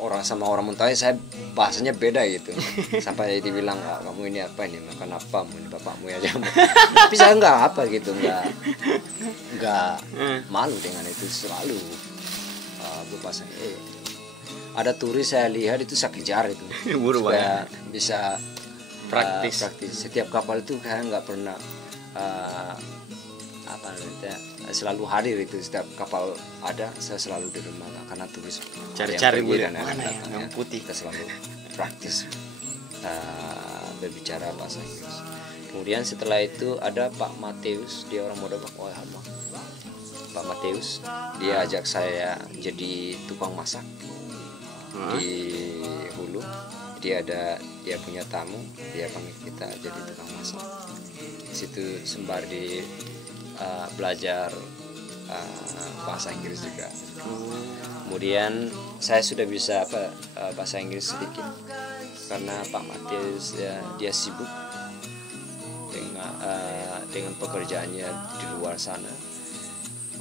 Orang sama orang Mentawai saya bahasanya beda gitu. Sampai dibilang, kamu ini apa ini, makan apa, ini bapakmu ya jamu. Tapi saya nggak apa gitu, nggak malu dengan itu, selalu berbahasa. Ada turis saya lihat itu saya kejar itu supaya bisa praktis. Setiap kapal itu saya nggak pernah selalu hadir itu. Setiap kapal ada saya selalu di rumah karena turis Cari-cari yang mana yang putih. kita selalu praktis berbicara bahasa Inggris. Kemudian setelah itu ada Pak Mateus, dia orang Modobak. Pak Mateus dia ajak saya jadi tukang masak di Hulu. dia punya tamu, dia panggil kita jadi tukang masak. Di situ sembari belajar bahasa Inggris juga. Kemudian saya sudah bisa bahasa Inggris sedikit karena Pak Matius dia sibuk dengan pekerjaannya di luar sana.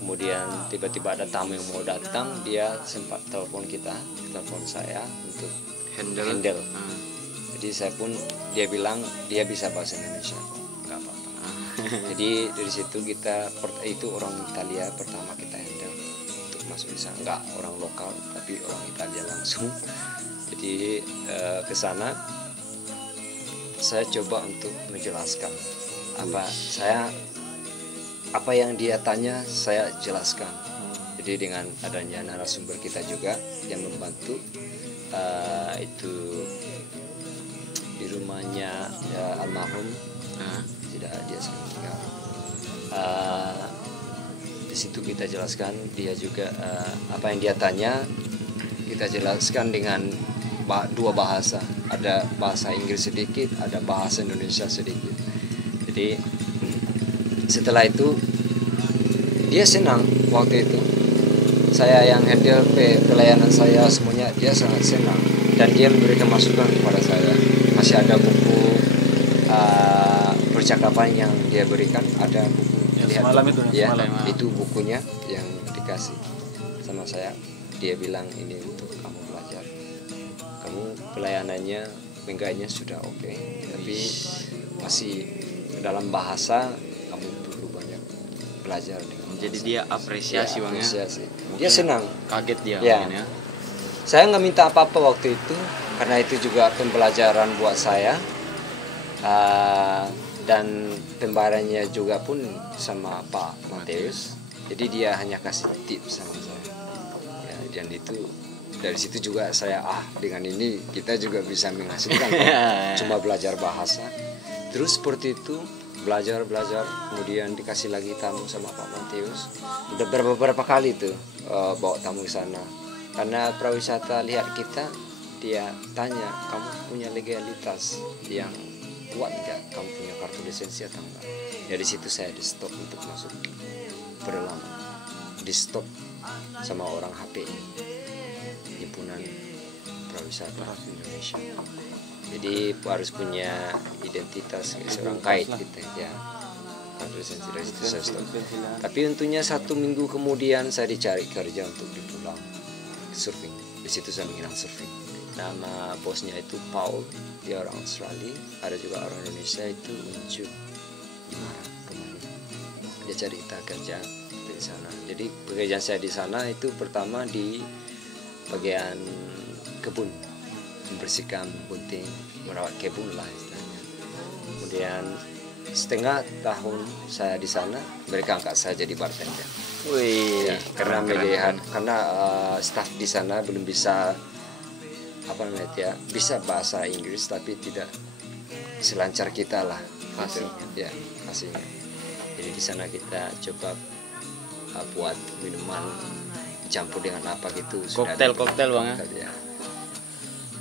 Kemudian tiba-tiba ada tamu yang mau datang, dia sempat telepon saya untuk handle. Jadi saya pun, dia bilang dia bisa bahasa Indonesia, nggak apa-apa. Jadi dari situ itu orang Italia pertama kita handle untuk masuk di sana, nggak orang lokal tapi orang Italia langsung. Jadi ke sana saya coba untuk menjelaskan apa yang dia tanya, saya jelaskan. Jadi dengan adanya narasumber kita juga yang membantu, itu di rumahnya almarhum, tidak dia sering tinggal. Di situ kita jelaskan, dia juga apa yang dia tanya kita jelaskan dengan dua bahasa, ada bahasa Inggris sedikit, ada bahasa Indonesia sedikit. Jadi setelah itu dia senang. Waktu itu saya yang handle pelayanan saya semuanya, dia sangat senang dan dia memberikan masukan kepada saya. Masih ada buku percakapan yang dia berikan, ada buku yang semalam itu itu bukunya yang dikasih sama saya. Dia bilang ini untuk kamu belajar, kamu pelayanannya enggaknya sudah oke, tapi masih dalam bahasa kamu perlu banyak belajar dengan Jadi bahasa. dia apresiasi Bang ya. Apresiasi. Dia senang. Kaget dia Ya. mungkin ya. Saya nggak minta apa-apa waktu itu karena itu juga pembelajaran buat saya. Dan pembayarannya juga pun sama Pak Matius. Jadi dia hanya kasih tips sama saya. Ya, dan itu dari situ juga saya dengan ini kita juga bisa menghasilkan cuma belajar bahasa. Terus seperti itu belajar, kemudian dikasih lagi tamu sama Pak Matius. Udah beberapa kali tuh bawa tamu ke sana. Karena prawisata lihat kita, dia tanya, kamu punya legalitas yang kuat nggak? Kamu punya kartu lisensi atau enggak? Dari situ saya di stop untuk masuk pedalaman. Di stop sama orang HPI, Himpunan Prawisata Indonesia. Jadi harus punya identitas seorang kait gitu ya. Kartu lisensi, dari situ saya stop. Tapi untungnya 1 minggu kemudian saya dicari kerja untuk di pulau surfing. Di situ saya mengenal surfing. Nama bosnya itu Paul, dia orang Australia. Ada juga orang Indonesia itu Unjuk Gimana rumahnya. Dia cari kita kerja di sana. Jadi pekerjaan saya di sana itu pertama di bagian kebun, membersihkan bunting, merawat kebun lah istilahnya. Kemudian setengah tahun saya di sana, mereka angkat saya jadi bartender. Wih, Ya, karena melihat staf di sana belum bisa bisa bahasa Inggris tapi tidak selancar kita lah fasihnya. Ya, fasihnya. Jadi di sana kita coba buat minuman dicampur dengan apa gitu. koktail Bang ya.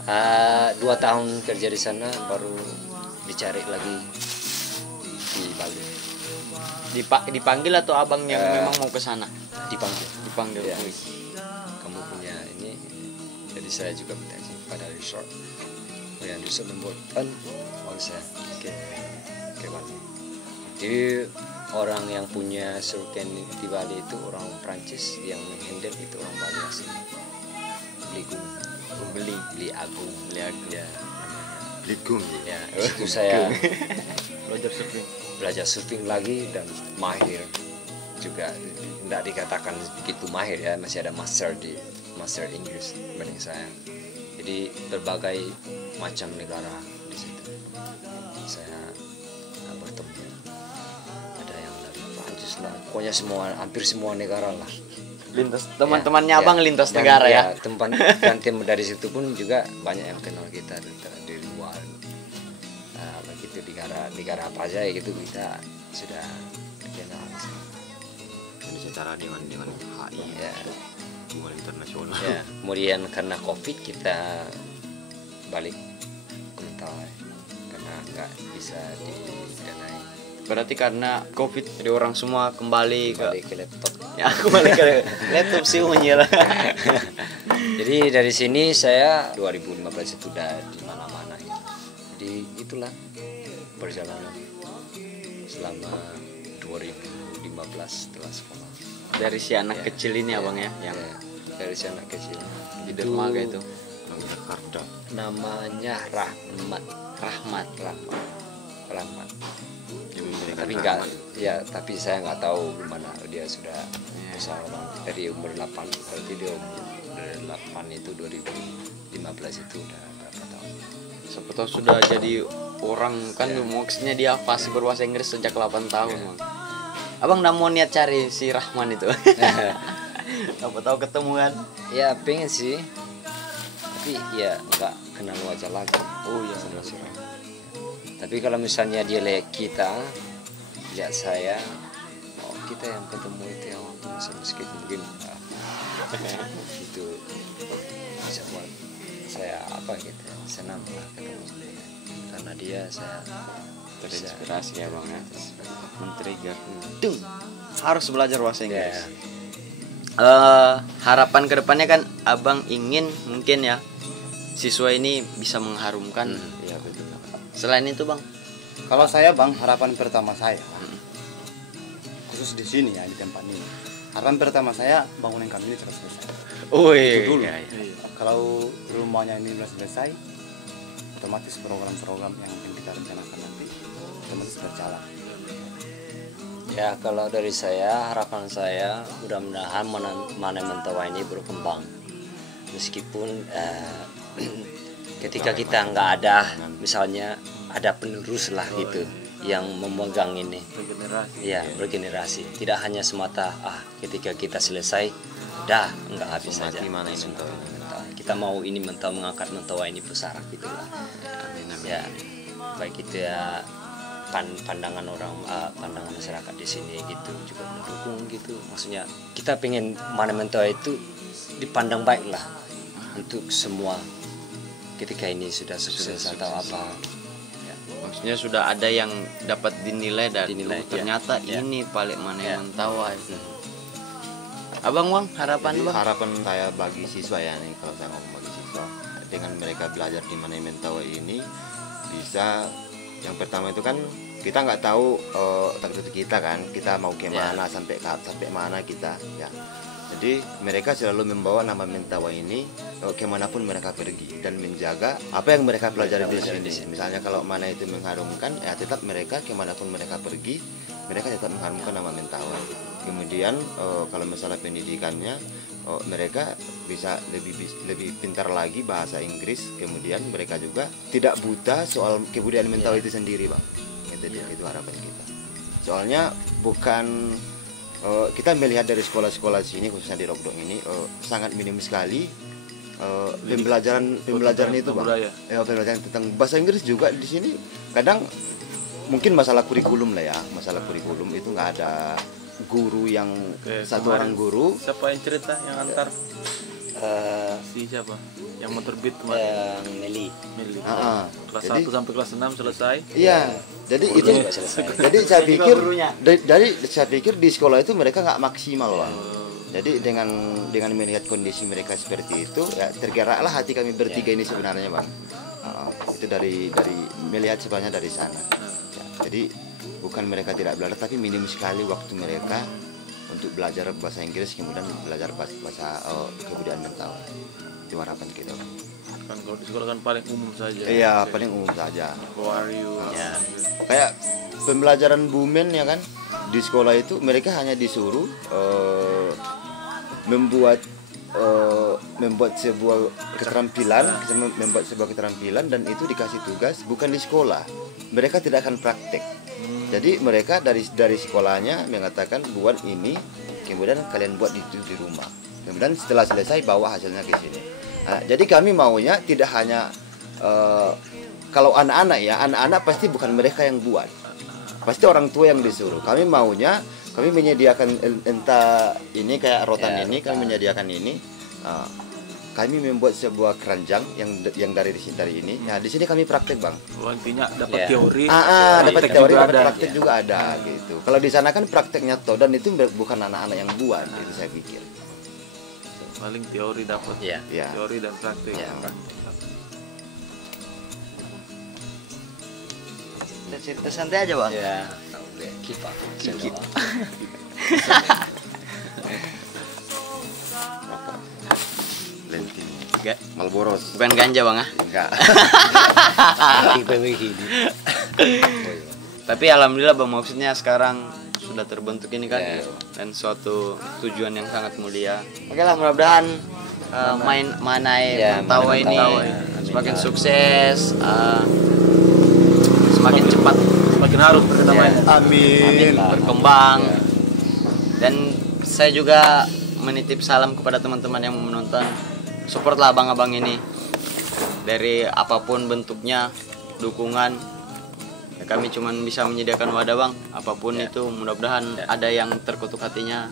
2 tahun kerja di sana baru dicari lagi di Bali. Dipanggil atau abang yang memang mau ke sana? Dipanggil ya. Wih. Kamu punya ini, jadi saya juga minta izin pada resort. Yang resort membuatkan saya ke Bali. Jadi orang yang punya surken di Bali itu orang Prancis, yang menghandle itu orang Bali asli. Beli Agung ya. Bligung. Ya, itu saya belajar surfing belajar surfing lagi dan mahir juga. Tidak dikatakan begitu mahir ya, masih ada master Inggris dibanding saya. Jadi berbagai macam negara di situ saya bertemu. Ada yang dari Prancis lah, pokoknya hampir semua negara lah. Lintas teman-temannya abang lintas negara ya. Tempat dan tim dari situ pun juga banyak yang kenal kita dari luar. Begitu negara apa aja gitu kita sudah kenal. Ini secara dengan HI Ya. hubungan internasional. Ya, kemudian karena COVID kita balik Mentawai karena nggak bisa didanai. Berarti karena COVID jadi orang semua kembali Ke laptop. ya kembali ke laptop sih menyala. Jadi dari sini saya 2015 itu udah di mana-mana ya. Jadi itulah perjalanan selama 2015 setelah sekolah. Dari si anak kecil ini abang ya, yang Ya, dari si anak kecil. di dermaga itu. Jakarta. Namanya Rahmat. Rahmat. Rahmat. Yang memberikan Tapi enggak, rahmat. ya tapi saya nggak tahu gimana dia sudah besar orang dari umur 8, berarti dia umur 8 itu 2015 itu udah berapa tahun? Siapa tahu sudah jadi orang kan maksudnya dia fasih berbahasa Inggris sejak 8 tahun. Bang. Abang nggak mau niat cari si Rahman itu. Siapa tahu ketemu kan. Ya pengen sih, tapi ya nggak kenal wajah lagi. Oh iya. Sama si Rahmat. Tapi kalau misalnya dia lihat kita, lihat saya, oh kita yang ketemu itu yang meskipun mungkin itu bisa buat saya apa gitu senang lah ketemu sama dia. Karena dia saya Terinspirasi ya bang ya. Men-trigger. Dung, harus belajar bahasa Inggris. Harapan kedepannya kan abang ingin mungkin ya siswa ini bisa mengharumkan. Iya betul. Selain itu bang, Kalau saya bang, harapan pertama saya khusus di sini ya, di tempat ini, harapan pertama saya bangunan kami ini cepat selesai. Itu dulu. iya. Kalau rumahnya ini sudah selesai, otomatis program-program yang akan kita rencanakan nanti otomatis berjalan. Ya kalau dari saya, harapan saya mudah-mudahan mana Mentawai ini berkembang. Meskipun ketika kita nggak ada, misalnya ada penerus lah gitu yang memegang ini, Regenerasi. ya bergenerasi. Tidak hanya semata ketika kita selesai, dah nggak habis Langsung saja. mati mana Langsung Mentawai. mati Mentawai. Kita mau ini mengangkat Mentawai ini besar gitu lah. Ya baik itu ya pandangan orang, pandangan masyarakat di sini gitu juga mendukung gitu. Maksudnya kita pengen mana Mentawai itu dipandang baik lah untuk semua ketika ini sudah sukses atau apa. Ya. Maksudnya sudah ada yang dapat dinilai dari Dinilai, ternyata ya. ini paling mana Ya. yang Mentawai. Abang Wang, harapan Jadi bang? harapan saya bagi siswa ya nih, kalau saya ngomong bagi siswa, dengan mereka belajar di mana Mentawai ini bisa, yang pertama itu kan kita nggak tahu takdir kita kan, kita mau kemana sampai mana kita ya. Jadi mereka selalu membawa nama Mentawai ini kemanapun mereka pergi dan menjaga apa yang mereka pelajari di sini. Misalnya kalau mana itu mengharumkan, ya tetap mereka kemanapun mereka pergi, mereka tetap mengharumkan nama Mentawai. Kemudian kalau masalah pendidikannya, mereka bisa lebih pintar lagi bahasa Inggris. Kemudian mereka juga tidak buta soal kebudayaan Mentawai itu sendiri, bang. Itu harapan kita. Soalnya bukan kita melihat dari sekolah-sekolah sini, khususnya di Rokdok ini sangat minim sekali pembelajaran itu, bang. Pembelajaran tentang bahasa Inggris juga di sini kadang mungkin masalah kurikulum lah ya, masalah kurikulum itu nggak ada guru yang satu orang guru. Siapa yang cerita yang antar si siapa yang mau terbit kemarin? Meli. Meli. Kelas Jadi- 1 sampai kelas 6 selesai. Iya, jadi itu juga selesai. jadi saya pikir saya pikir di sekolah itu mereka nggak maksimal, bang. Jadi dengan melihat kondisi mereka seperti itu, ya tergeraklah hati kami bertiga ini sebenarnya, bang. Itu dari melihat sebenarnya dari sana. Ya, jadi bukan mereka tidak belajar, tapi minim sekali waktu mereka untuk belajar bahasa Inggris, kemudian belajar bahasa kebudayaan Mentawai. Itu harapan kita, bang. Kan kalau di sekolah kan paling umum saja. Iya, paling umum saja. How are you? Ya. Kayak pembelajaran bumen ya kan, di sekolah itu mereka hanya disuruh membuat sebuah keterampilan dan itu dikasih tugas bukan di sekolah. Mereka tidak akan praktek. Jadi mereka dari sekolahnya mengatakan buat ini, kemudian kalian buat itu di rumah. Kemudian setelah selesai bawa hasilnya ke sini. Nah, jadi kami maunya tidak hanya kalau anak-anak pasti bukan mereka yang buat, pasti orang tua yang disuruh. Kami menyediakan entah ini kayak rotan ini, kami menyediakan ini. kami membuat sebuah keranjang yang dari ini. Nah, di sini kami praktek, Bang. Intinya dapat Ya. teori, Dapat praktek teori, juga dapat ada. praktek juga ada gitu. Kalau di sana kan prakteknya dan itu bukan anak-anak yang buat, itu saya pikir. Paling teori dapat. Ya. Ya. Teori dan praktek. Ya, praktek. Kita cerita santai aja bang. Ya. Kipa. Lentin. Enggak. Malboros. Bukan ganja bang ah. Enggak. Tapi alhamdulillah bang, maksudnya sekarang sudah terbentuk ini kan, Ya. dan suatu tujuan yang sangat mulia. Oke lah, mudah-mudahan Manai Ya, Mentawai ini Mentawai. semakin sukses, semakin cepat Semakin harus kita main. Amin. berkembang. Dan saya juga menitip salam kepada teman-teman yang menonton. Supportlah abang-abang ini dari apapun bentuknya, dukungan. Ya, kami cuma bisa menyediakan wadah bang, apapun itu, mudah-mudahan ada yang terkutuk hatinya.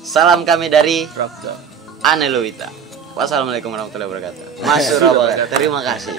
Salam kami dari Praktek. Ana Lowita. Wassalamualaikum warahmatullahi wabarakatuh. Mas Surabaya, terima kasih.